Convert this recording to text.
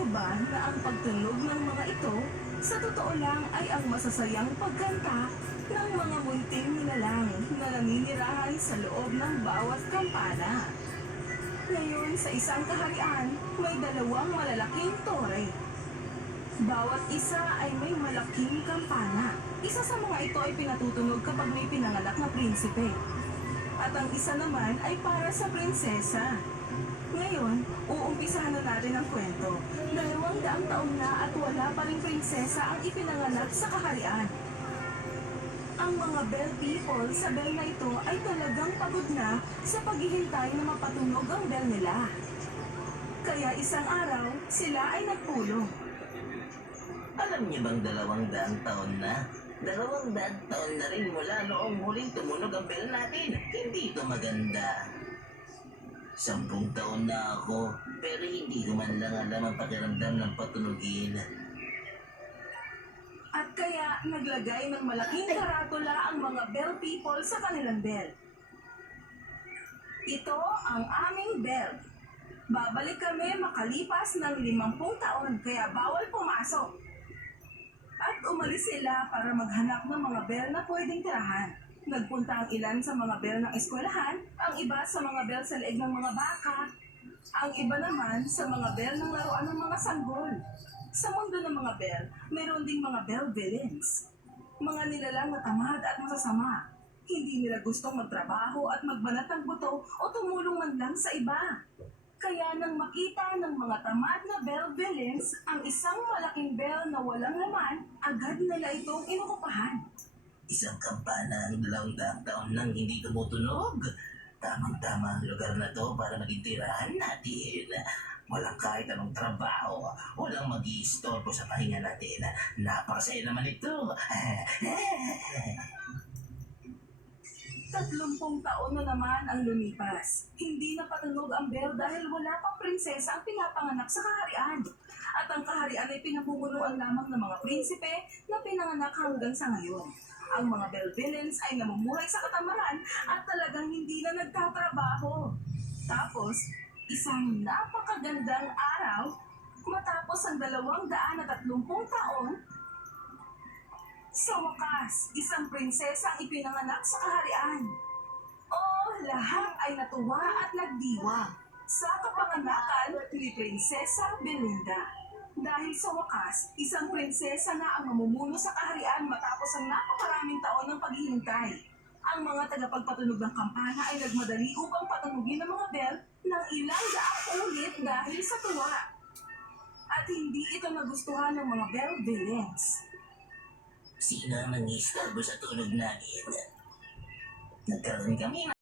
niyo ba na ang pagtunog ng mga ito, sa totoo lang ay ang masasayang pagkanta ng mga munting nilalang na naninirahan sa loob ng bawat kampana? Ngayon sa isang kaharian, may dalawang malalaking tore. Bawat isa ay may malaking kampana. Isa sa mga ito ay pinatutunog kapag may pinanganak na prinsipe. At ang isa naman ay para sa prinsesa. Ngayon, uumpisahan na natin ang kwento. 200 taon na at wala pa ring prinsesa ang ipinanganak sa kaharian. Ang mga bell people sa bell na ito ay talagang pagod na sa paghihintay na mapatunog ang bell nila. Kaya isang araw, sila ay nagpulong. Alam niyo bang 200 taon na? 200 taon na rin mula noong huling tumunog ang bell natin. Hindi ito maganda. 10 taon na ako, pero hindi ko man lang alam ang pakiramdam ng patunugin. At kaya naglagay ng malaking karatula ang mga bell people sa kanilang bell. Ito ang aming bell. Babalik kami makalipas ng 50 taon, kaya bawal pumasok. At umalis sila para maghanap ng mga bell na pwedeng tirahan. Nagpunta ang ilan sa mga bell ng eskwelahan, ang iba sa mga bell sa leeg ng mga baka, ang iba naman sa mga bell ng laruan ng mga sanggol. Sa mundo ng mga bell, mayroon ding mga bell villains. Mga nilalang na tamad at masasama. Hindi nila gustong magtrabaho at magbanat ng buto o tumulong man lang sa iba. Kaya nang makita ng mga tamad na bell villains ang isang malaking bell na walang laman, agad nila itong inukupahan. Isang kampana ang 200 taon nang hindi tumutunog. Tamang-tama ang lugar na to para maging tirahan natin. Walang kahit anong trabaho. Walang mag-i-istorbo sa pahinga natin. Napakasaya naman ito. 30 taon na naman ang lumipas. Hindi na patunog ang bell dahil wala pang prinsesa ang pinapanganak sa kaharian. At ang kaharian ay pinamumunuan lamang ng mga prinsipe na pinanganak hanggang sa ngayon. Ang mga bell villains ay namumuhay sa katamaran at talagang hindi na nagtatrabaho. Tapos, isang napakagandang araw, matapos ang 230 taon, sa wakas, isang prinsesa ang ipinanganak sa kaharian. Oh, lahat ay natuwa at nagdiwang sa kapanganakan ni Prinsesa Belinda. Dahil sa wakas, isang prinsesa na ang mamumuno sa kaharian matapos ang napakaraming taon ng paghihintay. Ang mga tagapagpatunog ng kampana ay nagmadali upang patunugin ang mga bell ng ilang daang ulit dahil sa tuwa. At hindi ito nagustuhan ng mga bell villains. Sino ang nang-istorbo sa tunog namin? Nagkaroon kami